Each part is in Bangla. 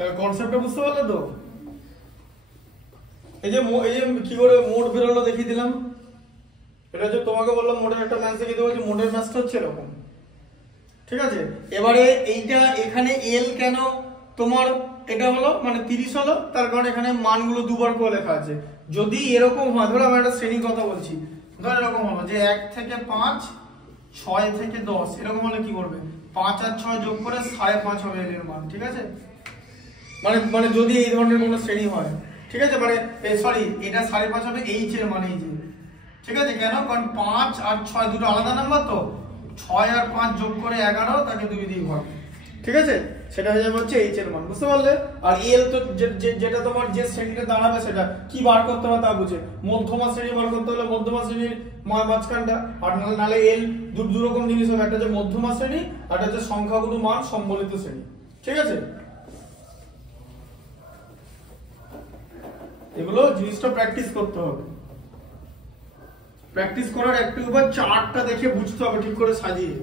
তাহলে কনসেপ্টটা বুঝতে পারলে তো? এই যে কি করে মোড বেরোলো দেখিয়ে দিলাম। এটা হচ্ছে তোমাকে বললাম মোডের একটা ম্যাচ দেখিয়ে দেবো, যে মোডের ম্যাচটা হচ্ছে এরকম, ঠিক আছে? এবারে এইটা এখানে এল কেন তোমার এটা হলো মানে 30 হলো, তার কারণ এখানে মানগুলো দুবার করে লেখা আছে। যদি এরকম হয়, ধরো আমরা একটা শ্রেণীর কথা বলছি, ধরো এরকম হলো যে 1 থেকে 5, 6 থেকে 10, এরকম হলে কি করবে? 5 আর 6 যোগ করে 5.5 হবে এর মান, ঠিক আছে? মানে মানে যদি এই ধরনের কোনো শ্রেণী হয়, ঠিক আছে? মানে সরি, এটা 5.5 হবে এইচ এর মানে, এই যে, ঠিক আছে? কেন? কারণ 5 আর 6 দুটো আলাদা নাম্বার, তো 6 আর 5 যোগ করে 11, তাকে 2 দিয়ে ভাগ, ঠিক আছে? সেটা হয়ে যাবে হচ্ছে এইচ এর মান, বুঝতে পারলে? আর এল তো যেটা তোমার যে শ্রেণীতে দাঁড়াবে সেটা কি বার করতে হবে তা বুঝে, মধ্যমা শ্রেণী বার করতে হলে মধ্যমা শ্রেণীর মাঝখানটা, আর নাহলে এল দু রকম জিনিস হবে, একটা হচ্ছে মধ্যমা শ্রেণী আর একটা হচ্ছে সংখ্যাগুলো মান সম্বলিত শ্রেণী, ঠিক আছে? এগুলো জিনিসটা প্র্যাকটিস করতে হবে। প্র্যাকটিস করার একটু উপায় চার্টটা দেখে বুঝতে হবে ঠিক করে সাজিয়ে।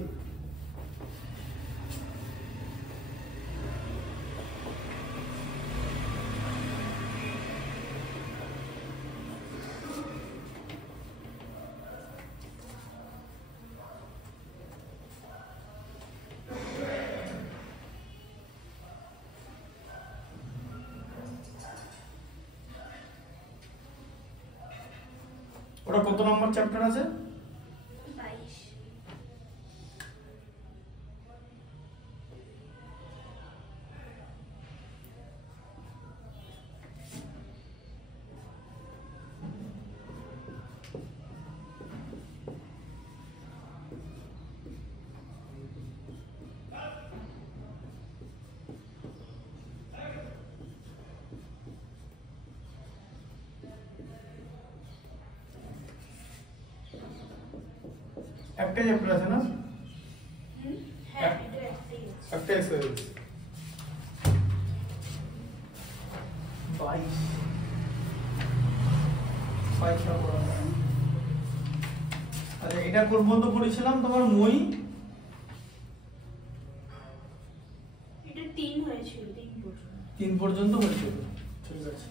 ওটা কত নম্বর চ্যাপ্টার আছে? 22। একটাই চ্যাপ্টার আছে না? হ্যাঁ, এটা একটাই আছে। একটা এক্সারসাইজ 22 আচ্ছা, এটা কোন পর্যন্ত পড়েছিলাম তোমার মই? এটা 3 হয়েছিল, 3 পর্যন্ত। 3 পর্যন্ত হয়েছিল, ঠিক আছে।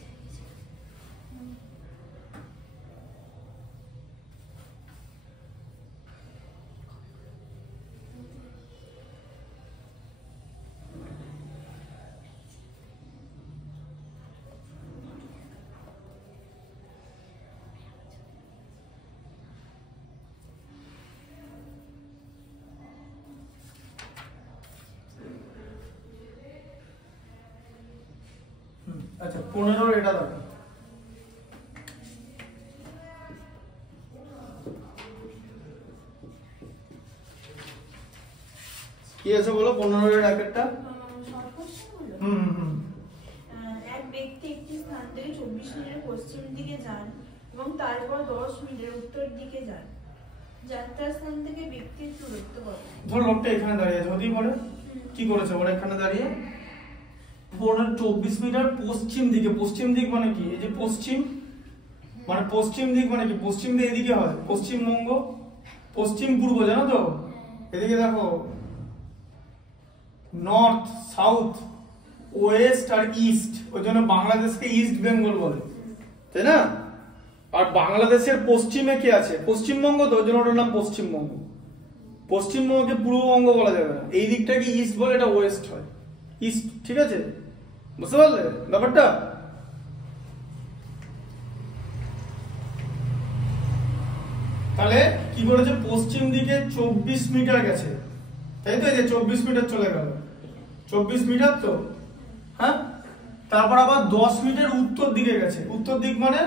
আচ্ছা, 15 এটা দেখো কি আছে বলো, 15 এর একটা। এক ব্যক্তি একটি স্থান থেকে 24 মিনিটের পশ্চিম দিকে যান এবং তারপর 10 মিনিটের উত্তর দিকে যান। যাত্রা স্থান থেকে ব্যক্তির দূরত্ব কত? ধর লোকটা এখানে দাঁড়িয়ে আছে, হতেই পারে। কি করেছে ওরা এখানে দাঁড়িয়ে? 24 মিটার পশ্চিম দিকে। পশ্চিম দিক মানে কি? এই যে পশ্চিম মানে পশ্চিম দিক মানে কি? পশ্চিম দিক এদিকে হয় পশ্চিমবঙ্গ, পশ্চিম পূর্ব, জানো তো? এদিকে দেখো নর্থ, সাউথ, ওয়েস্ট আর ইস্ট, ওই জন্য বাংলাদেশকে ইস্ট বেঙ্গল বলে, তাই না? আর বাংলাদেশের পশ্চিমে কি আছে? পশ্চিমবঙ্গ, তো ওই জন্য ওটার নাম পশ্চিমবঙ্গ। পশ্চিমবঙ্গকে পূর্ববঙ্গ বলা যাবে না, এই দিকটাকে ইস্ট বলে, এটা ওয়েস্ট হয়, ইস্ট, ঠিক আছে? বুঝতে পারলে ব্যাপারটা? তাহলে কি করেছে? পশ্চিম দিকে 24 মিটার গেছে, তাই তো? এই যে 24 মিটার চলে গেল, 24 মিটার তো, হ্যাঁ? তারপর আবার 10 মিটার উত্তর দিকে গেছে। উত্তর দিক মানে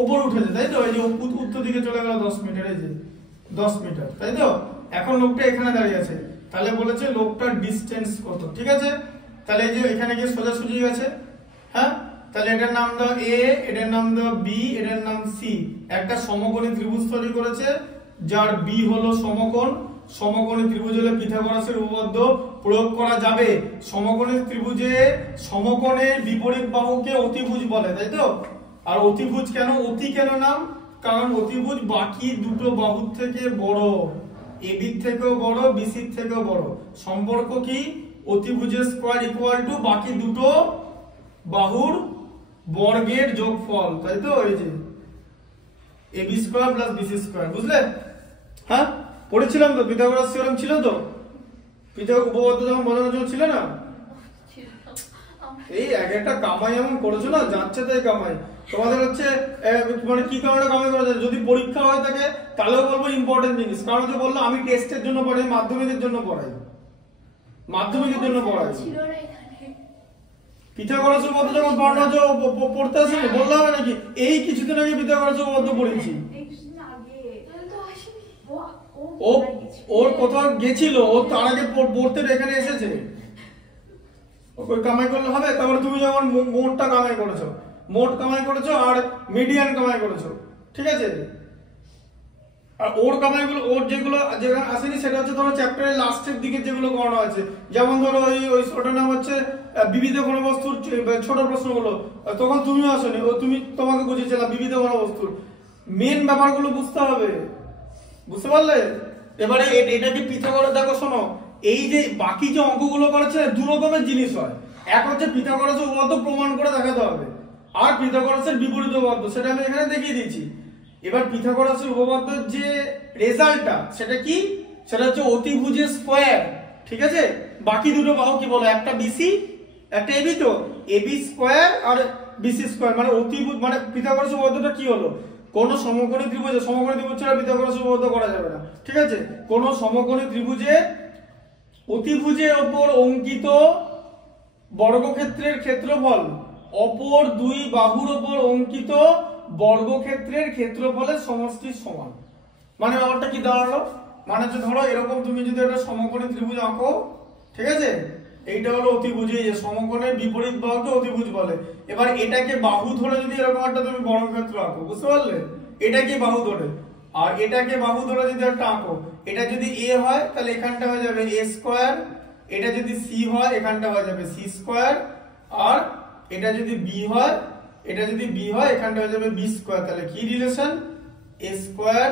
ওপর উঠেছে, তাই তো? এই যে উত্তর দিকে চলে গেল 10 মিটার, এই যে 10 মিটার, তাই তো? এখন লোকটা এখানে দাঁড়িয়ে আছে, তাহলে বলেছে লোকটার ডিস্টেন্স কত, ঠিক আছে? তাহলে এই যে এখানে গিয়ে সোজাসুজি গেছে, হ্যাঁ? তাহলে এটার নাম দাও এ, এটার নাম দাও বি, এটার নাম সি। একটা সমকোণী ত্রিভুজ তৈরি করেছে যার বি হলো সমকোণ। সমকোণী ত্রিভুজ হলে পিথাগোরাসের উপপাদ্য প্রয়োগ করা যাবে। সমকোণী ত্রিভুজে সমকোণের বিপরীত বাহুকে অতিভুজ বলে, তাই তো? আর অতিভুজ কেন? অতি কেন নাম? কারণ অতিভুজ বাকি দুটো বাহুর থেকে বড়, এবির থেকেও বড়, বিসির থেকেও বড়। সম্পর্ক কি? অতিভুজের স্কয়ার ইকুয়াল টু বাকি দুটো বাহুর বর্গের যোগফল, তাই তো? এই যে ab square plus bc square, বুঝলে? হ্যাঁ, পড়েছিলাম তো, পিথাগোরাস থিওরেম ছিল তো, উপপাদ্য যখন বোঝানোর জন্য ছিল না? এই এক একটা কামাই এমন করেছো না, যাচ্ছে তাই কামাই। তোমাদের হচ্ছে মানে কি কারণে কামাই করা যায়, যদি পরীক্ষা হয় থাকে তাহলেও বলবো ইম্পর্টেন্ট জিনিস, কারণ যে বললো আমি টেস্টের জন্য পড়াই, মাধ্যমিকের জন্য পড়াই, মাধ্যমিকের জন্য পড়াই। পিথাগোরাস উপপাদ্য যখন পড়তে আসেনি বললে হবে নাকি? এই কিছুদিন আগে পিথাগোরাস উপপাদ্য পড়েছি। ও ওর কোথাও গেছিল, ও তার আগে পড়তে এখানে এসেছে, ওই কামাই করলে হবে? তারপরে তুমি যখন মোটটা কামাই করেছো, মোট কামাই করেছো আর মিডিয়ান কামাই করেছো, ঠিক আছে? আর ওর কামাইগুলো, ওর যেগুলো যেখানে আসেনি সেটা হচ্ছে ধরো চ্যাপ্টারের লাস্টের দিকে যেগুলো করানো আছে, যেমন ধরো ওই ওটার নাম হচ্ছে বিবিধ ঘনবস্তুর ছোট প্রশ্নগুলো, তখন তুমিও আসোনি, তোমাকে বুঝিয়েছিলাম বিবিধ ঘনবস্তুর মেন ব্যাপারগুলো বুঝতে হবে, বুঝতে পারলে? এবারে এটা কি পিথাগোরাস, দেখো শোনো, এই যে বাকি যে অঙ্কগুলো করেছে দু রকমের জিনিস হয়, এক হচ্ছে পিথাগোরাসের উপপাদ্য প্রমাণ করে দেখাতে হবে, আর পিথাগোরাসের বিপরীত উপপাদ্য, সেটা আমি এখানে দেখিয়ে দিয়েছি। এবার পিথাগোরাসের উপপাদ্যের যে রেজাল্টটা সেটা কি, সেটা হচ্ছে অতিভুজের স্কয়ার, ঠিক আছে? বাকি দুটো বাহু কি বলো, একটা বিসি একটা এবি, তো এবি স্কয়ার আর বিসি স্কয়ার মানে অতিভুজ, মানে পিথাগোরাসের উপপাদ্যটা কি হলো, কোন সমকোণী ত্রিভুজে, সমকোণী ত্রিভুজ ছাড়া পিথাগোরাসের উপপাদ্য করা যাবে না, ঠিক আছে? কোন সমকোণী ত্রিভুজে অতিভুজের ওপর অঙ্কিত বর্গক্ষেত্রের ক্ষেত্রফল অপর দুই বাহুর ওপর অঙ্কিত বর্গক্ষেত্রের ক্ষেত্রফলের সমষ্টির সমান। মানে ব্যাপারটা কি দাঁড়ালো, মানে হচ্ছে ধরো এরকম তুমি যদি একটা সমকোণী ত্রিভুজ আঁকো, ঠিক আছে? এইটা হলো অতিভুজ, এই যে সমকোণের বিপরীত বাহুকে অতিভুজ বলে। এবার এটাকে বাহু ধরে যদি এরকম একটা তুমি বর্গক্ষেত্র আঁকো, বুঝতে পারলে? এটাকে বাহু ধরে, আর এটাকে বাহু ধরে যদি একটা আঁকো, এটা যদি এ হয় তাহলে এখানটা হয়ে যাবে এ স্কয়ার, এটা যদি সি হয় এখানটা হয়ে যাবে সি স্কয়ার, আর এটা যদি বি হয়, এটা যদি বি হয় এখানটা হয়ে যাবে বি স্কয়ার। তাহলে কি relation, A square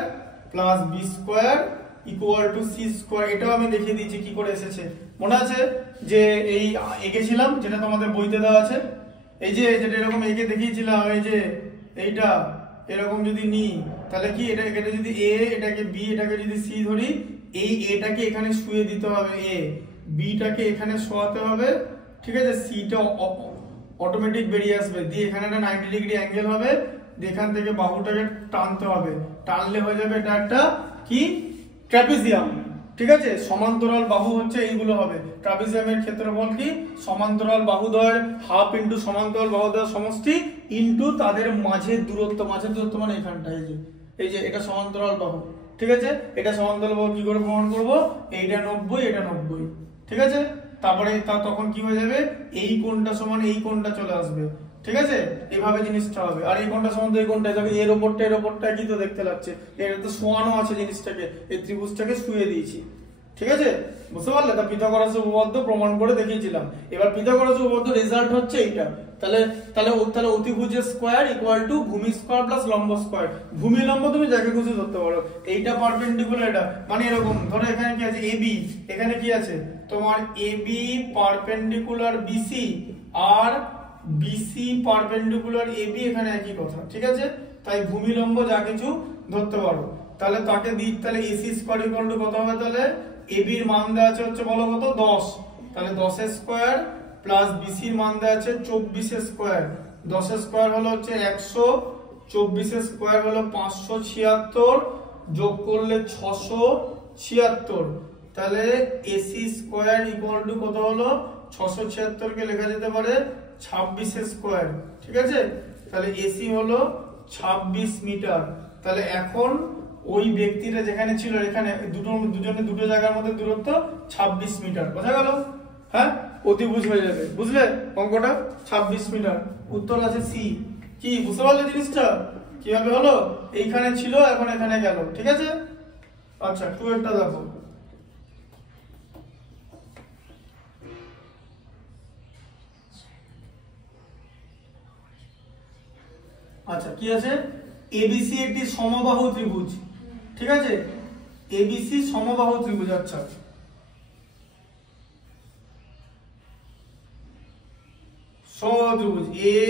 plus B square equal to C square. এটাও আমি দেখিয়ে দিয়েছি কি করে এসেছে, মনে আছে? যে এই এঁকেছিলাম, যেটা তোমাদের বইতে দেওয়া আছে, এই যে যেটা এরকম এঁকে দেখিয়েছিলাম, এই যে এইটা এরকম যদি নিই তাহলে কি, এটা যদি এ, এটাকে বি, এটাকে যদি সি ধরি, এই এটাকে এখানে শুয়ে দিতে হবে এ, বিটাকে এখানে শোয়াতে হবে, ঠিক আছে? সিটা অটোমেটিক বেরিয়ে আসবে, দিয়ে এখানে একটা 90 ডিগ্রি অ্যাঙ্গেল হবে, এখান থেকে বাহুটাকে টানতে হবে, টানলে হয়ে যাবে এটা একটা কি, ট্রাপিজিয়াম, ঠিক আছে? সমান্তরাল বাহু হচ্ছে এইগুলো হবে, ট্রাপিজিয়ামের ক্ষেত্রফল কি, সমান্তরাল বাহুদ্বয়ের হাফ ইনটু সমান্তরাল বাহুদ্বয়ের সমষ্টি ইনটু তাদের মাঝের দূরত্ব, মাঝের দূরত্ব মানে এখানটা, এই যে এটা সমান্তরাল বাহু, ঠিক আছে? এটা সমান্তরাল বাহু কি করে প্রমাণ করব, এইটা 90, এটা 90, ঠিক আছে? তারপরে তখন কি হয়ে যাবে, এই কোণটা সমান এই কোণটা চলে আসবে, ঠিক আছে? এভাবে জিনিসটা হবে, আর এই কোণটা সমান এই কোণটা, দেখো এর ওপরটা কি তো দেখতে লাগছে, এটা তো শোয়ানো আছে জিনিসটাকে, এই ত্রিভুজটাকে শুয়ে দিয়েছি, ঠিক আছে? বুঝতে পারলে? তা পিথাগোরাসের উপপাদ্য প্রমাণ করে দেখিয়েছিলাম। এবার পিথাগোরাসের উপপাদ্য রেজাল্ট হচ্ছে এইটা, তাহলে অতিভুজের স্কয়ার ইকুয়াল টু ভূমি স্কয়ার প্লাস লম্ব স্কয়ার। ভূমি লম্ব তুমি যাকে খুশি ধরতে পারো, এইটা পারপেন্ডিকুলার, এটা মানে এরকম ধরো, এখানে কি আছে এবি, এখানে কি আছে তোমার এবি পারপেন্ডিকুলার বিসি, আর বিসি পারপেন্ডিকুলার এবি, এখানে একই কথা, ঠিক আছে? তাই ভূমি লম্ব যা কিছু ধরতে পারো, তাহলে তাকে দিই, তাহলে এসি স্কয়ার ইকুয়াল টু কত হবে, তাহলে এবি এর মান দেওয়া আছে হচ্ছে বলো কত, 10, তাহলে 10 এর স্কয়ার প্লাস বিসি এর মান দেওয়া আছে 24 এর স্কয়ার, 10 এর স্কয়ার হলো হচ্ছে 100, 24 এর স্কয়ার হলো 576, যোগ করলে 676, তাহলে এসি স্কয়ার ইকুয়াল টু কত হলো, 676 কে লেখা যেতে পারে 26 এর স্কয়ার, ঠিক আছে? তাহলে এসি হলো 26 মিটার। তাহলে এখন ওই ব্যক্তিটা যেখানে ছিল, এখানে দুজনে দুটো জায়গার মধ্যে দূরত্ব 26 মিটার, বোঝা গেল? হ্যাঁ, অতিভুজ হয়ে যাবে, বুঝলে অঙ্কটা? 26 মিটার, উত্তর আছে সি। কি বুঝতে পারলে জিনিসটা কিভাবে হলো? এইখানে ছিল, এখন এখানে গেল, ঠিক আছে? আচ্ছা, 2 এরটা দেখো। আচ্ছা, কি আছে, এবিসি একটি সমবাহু ত্রিভুজ, ঠিক আছে? এবিসি সমবাহু ত্রিভুজ। আচ্ছা, সমবাহু ত্রিভুজ এ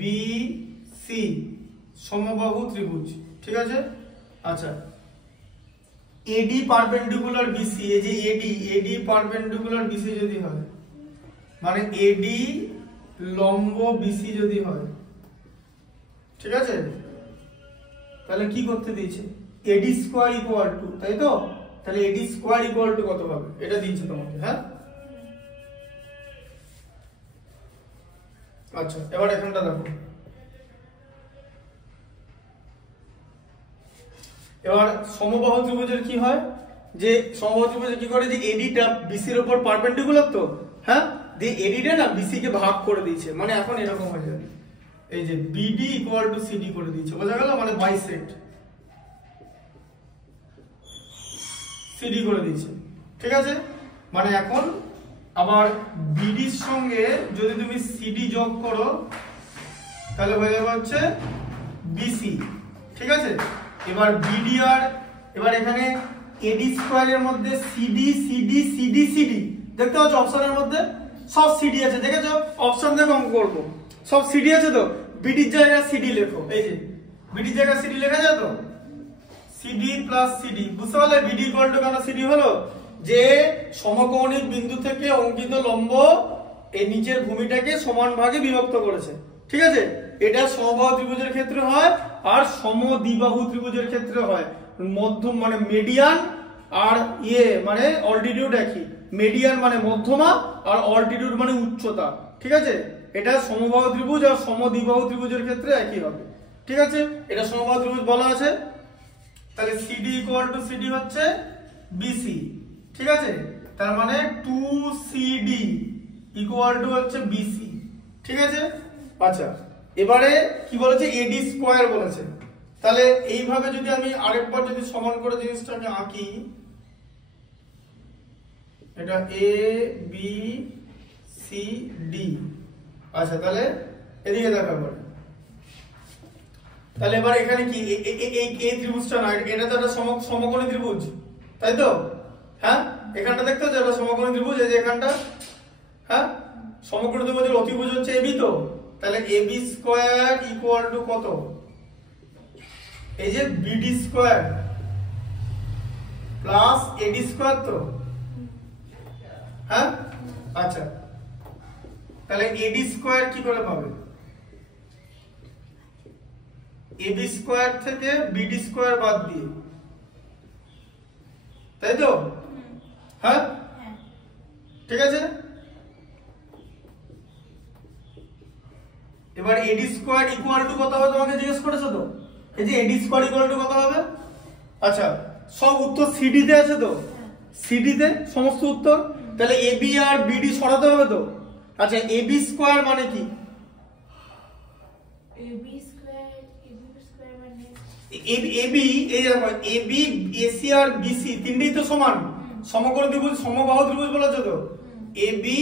বি সি সমবাহু ত্রিভুজ, ঠিক আছে। আচ্ছা, এডি পারপেন্ডিকুলার বিসি, এই যে এডি পারপেন্ডিকুলার বিসি যদি হয়, মানে এডি লম্ব বিসি যদি হয়, ঠিক আছে, তাহলে কি করতে দিয়েছে, এডি স্কয়ার ইকুয়াল টু, তাই তো, তাহলে এডি স্কয়ার ইকুয়াল টু কত হবে এটা দিয়েছে তোমাকে, হ্যাঁ। আচ্ছা, এবার এখানটা দেখো, এবার সমবাহু ত্রিভুজের কি হয়, যে সমবাহু ত্রিভুজে কি করে, যে এডিটা বিসির উপর পারপেন্ডিকুলার তো, হ্যাঁ, দিয়ে এডিটা না বিসি কে ভাগ করে দিয়েছে, মানে এখন এরকম হয়ে যাবে, এই যে বিডি ইকুয়াল টু সিডি করে দিয়েছে, বোঝা গেল, মানে বাইসেক্ট সিডি করে দিয়েছে, ঠিক আছে। মানে এখন আবার বিডির সঙ্গে যদি তুমি সিডি যোগ করো তাহলে হয়ে যাবে হচ্ছে বিসি, ঠিক আছে। এবার বিডি আর এবার এখানে এডি স্কয়ারের মধ্যে সিডি সিডি সিডি সিডি দেখতে পাচ্ছ, অপশনের মধ্যে সব সিডি আছে, দেখেছো, অপশন দেখে অঙ্ক করবো, সব সিডি আছে তো, বিডির জায়গায় সিডি লেখো, এই যে বিডির জায়গায় সিডি লেখা যায় তো, সিডি প্লাস সিডি, বুঝতে পারলে বিডি ইকুয়াল টু কেন সিডি হলো, যে সমকৌণিক বিন্দু থেকে অঙ্কিত লম্ব এই নিচের ভূমিটাকে সমান ভাগে বিভক্ত করেছে, ঠিক আছে। এটা সমবাহু ত্রিভুজের ক্ষেত্রে হয় আর সমদ্বিবাহু ত্রিভুজের ক্ষেত্রে হয়, মধ্যম মানে মিডিয়ান আর মানে অল্টিটিউড একই, মিডিয়ান মানে মধ্যমা আর অল্টিটিউড মানে উচ্চতা, ঠিক আছে। এটা সমবাহু ত্রিভুজ আর সমদ্বিবাহু ত্রিভুজের ক্ষেত্রে একই হবে, ঠিক আছে। এটা সমবাহু ত্রিভুজ বলা আছে, তাহলে সিডি ইকুয়াল টু সিডি হচ্ছে বিসি, ঠিক আছে, তার মানে 2CD ইকুয়াল টু হচ্ছে বিসি, ঠিক আছে। আচ্ছা, এবারে কি বলেছে, এডি স্কয়ার বলেছে, তাহলে এইভাবে যদি আমি আরেকবার যদি সমান করে জিনিসটাকে আঁকি, এটা এ বি সি ডি, আচ্ছা, তাহলে এদিকে দেখা পড়ে, তাহলে এবার এখানে কি এই ত্রিভুজটা না, এটা তো একটা সমকোণী ত্রিভুজ, তাই তো, হ্যাঁ, এখানটা দেখতে হচ্ছে একটা সমকোণী ত্রিভুজ, এই যে এখানটা, হ্যাঁ, সমকোণী ত্রিভুজের অতিভুজ হচ্ছে এবি তো, তাহলে এবি স্কয়ার ইকুয়াল টু কত, এই যে বিডি স্কয়ার প্লাস এডি স্কয়ার তো, হ্যাঁ। আচ্ছা, তাহলে এডি স্কয়ার কি করে পাবে, এবি স্কয়ার থেকে বিডি স্কয়ার বাদ দিয়ে, তাই তো, হ্যাঁ, ঠিক আছে। এবার এডি স্কয়ার ইকুয়াল টু কত হবে তোমাকে জিজ্ঞেস করেছো তো, এই যে এডি স্কয়ার ইকুয়াল টু কত হবে, আচ্ছা, সব উত্তর সিডি তে আছে তো, সিডি তে সমস্ত উত্তর, তাহলে এবি আর বিডি সরাতে হবে তো। আচ্ছা, এবি স্কয়ার মানে কি, এবি স্কয়ার মানে এবি, এই দেখো এবি এসি আর বিসি তিনটেই তো সমান, সমকোণী ত্রিভুজ সমবাহু ত্রিভুজ বলেছে তো, এবি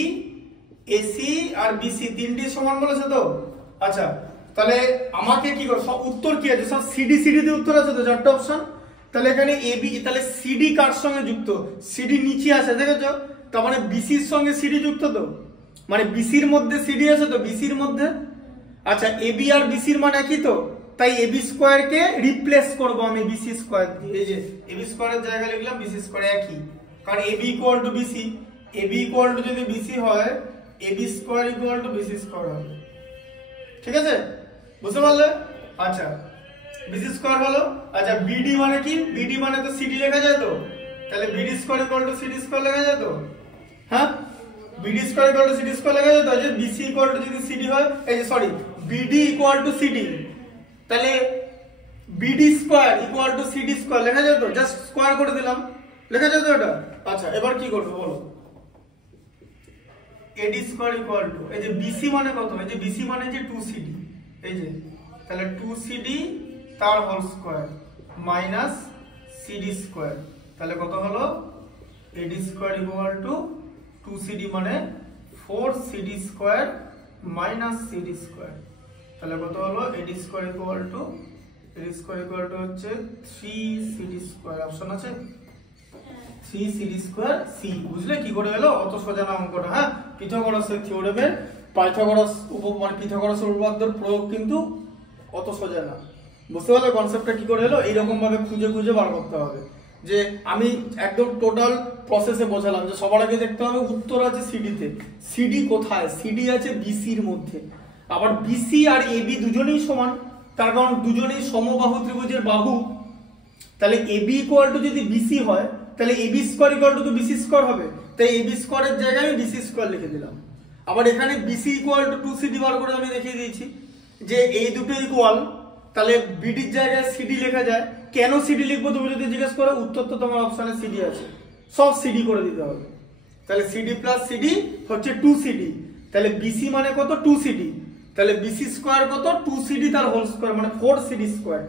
এসি আর বিসি তিনটেই সমান বলেছে তো। আচ্ছা, তাহলে আমাকে কি করে, সব উত্তর কি আছে, সব সিডি সিডি তে উত্তর আছে তো, চারটা অপশন, তাহলে এখানে এবি, তাহলে সিডি কার সঙ্গে যুক্ত, সিডি নিচে আছে দেখেছো, তার মানে বিসির সঙ্গে সিডি যুক্ত তো, মানে বিসির মধ্যে সিডি আছে তো, বিসির মধ্যে। আচ্ছা, এবি আর বিসির মান একই তো, তাই এবি স্কয়ার কে রিপ্লেস করব আমি বিসি স্কয়ার দিয়ে, এই যে এবি স্কয়ারের জায়গায় লিখলাম বিসি স্কয়ার একই, কারণ AB equal to BC, AB equal to যদি বিসি হয় AB square equal to BC square হবে, ঠিক আছে, বুঝতে পারলে। আচ্ছা, বিসি স্কয়ার হলো। আচ্ছা, বিডি মানে কি, বিডি মানে তো সিডি লেখা যায় তো, তাহলে BD square equal to CD square লেখা যায় তো, হ্যাঁ, BD square equal to CD square লেখা যায় তো, যে বিসি ইকুয়াল টু যদি সিডি হয়, এই যে sorry BD equal to CD, তাহলে BD square equal to CD square লেখা যায় তো, জাস্ট স্কয়ার করে দিলাম, লেখা যায় তো এটা। আচ্ছা, এবার কি করব বলো, এডি স্কয়ার ইকুয়াল টু, এই যে বিসি মানে কত, এই যে বিসি মানে যে 2CD, এই যে, তাহলে 2CD তার whole square minus CD square, তাহলে কত হলো, এডি স্কয়ার ইকুয়াল টু 2CD মানে 4CD square minus CD square, তাহলে কত হলো, এডি স্কয়ার ইকুয়াল টু হচ্ছে 3CD স্কয়ার, অপশন আছে 3CD স্কয়ার সি, বুঝলে কি করে এলো, অত সোজা না অঙ্কটা, হ্যাঁ, পিথাগোরাসের থিওরেমের পাইথাগোরাস মানে পিথাগোরাসের উপপাদ্যের প্রয়োগ কিন্তু অত সোজা না। বুঝতে পারলে কনসেপ্টটা কি করে এলো? এইরকম ভাবে খুঁজে খুঁজে বার করতে হবে। যে আমি একদম টোটাল প্রসেসে বোঝালাম যে সবার আগে দেখতে হবে উত্তর আছে সিডিতে। সিডি কোথায়? সিডি আছে বিসির মধ্যে। আবার বিসি আর এবি দুজনেই সমান, তার কারণ দুজনেই সমবাহু ত্রিভুজের বাহু। তাহলে এবি ইকুয়াল টু যদি বিসি হয় তাহলে AB square equal to BC square হবে। তাই এবি স্কোয়ারের জায়গায় আমি বিসি স্কোয়ার লিখে দিলাম। আবার এখানে বিসি ইকুয়াল টু 2সিডি বার করে আমি দেখিয়ে দিয়েছি যে এই দুটো ইকুয়াল, তাহলে বিডির জায়গায় সিডি লেখা যায়। কেন সিডি লিখবো তুমি যদি জিজ্ঞেস করো, উত্তর তো তোমার অপশনে সিডি আছে, সব সিডি করে দিতে হবে। তাহলে সিডি প্লাস সিডি হচ্ছে 2সিডি। তাহলে বিসি মানে কত? 2সিডি। তাহলে বিসি স্কোয়ার কত? 2সিডি তার হোল স্কোয়ার মানে 4সিডি স্কোয়ার।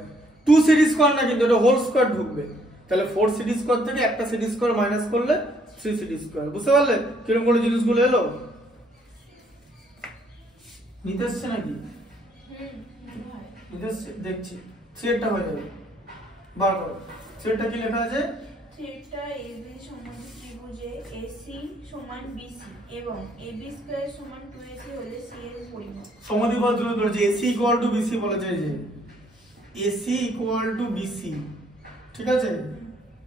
2সিডি স্কোয়ার না, কিন্তু এটা হোল স্কোয়ার ঢুকবে। তাহলে 4সিডি স্কোয়ার থেকে একটা সিডি স্কোয়ার মাইনাস করলে 3সিডি স্কোয়ার। বুঝতে পারলে কিরকম করে জিনিসগুলো এলো? নিতে এসছে নাকি? নিতে এসছে, দেখছি। থ্রেডটা হয়ে যাবে, বার করো। থ্রেডটা কি লেখা আছে? থ্রেডটা এবি সমান ত্রিভুজে এসি সমান বিসি এবং এবি স্কয়ার সমান 2ac হলে সি এর পরিমাপ। সমাধিপদ তুমি করেছে এসি ইকুয়াল টু বিসি বলা যায়, যে এসি ইকুয়াল টু বিসি। ঠিক আছে,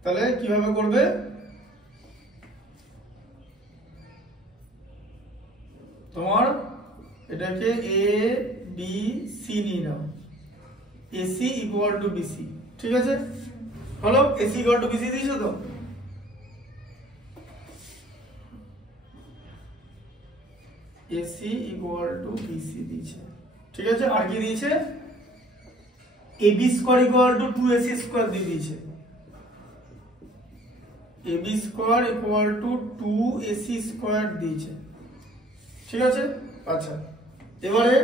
তাহলে কিভাবে করবে? তোমার এটাকে এ বি সি নিয়ে নাও, এসি ইকুয়াল টু বিসি। ঠিক আছে, হলো? এসি ইকুয়াল টু বিসি দিয়েছো তো? এসি ইকুয়াল টু বিসি দিয়েছে। ঠিক আছে, আর কি দিয়েছে? AB square equal to 2ac square দিয়ে দিয়েছে। AB square equal to 2ac square দিয়েছে। ঠিক আছে, আচ্ছা এবারে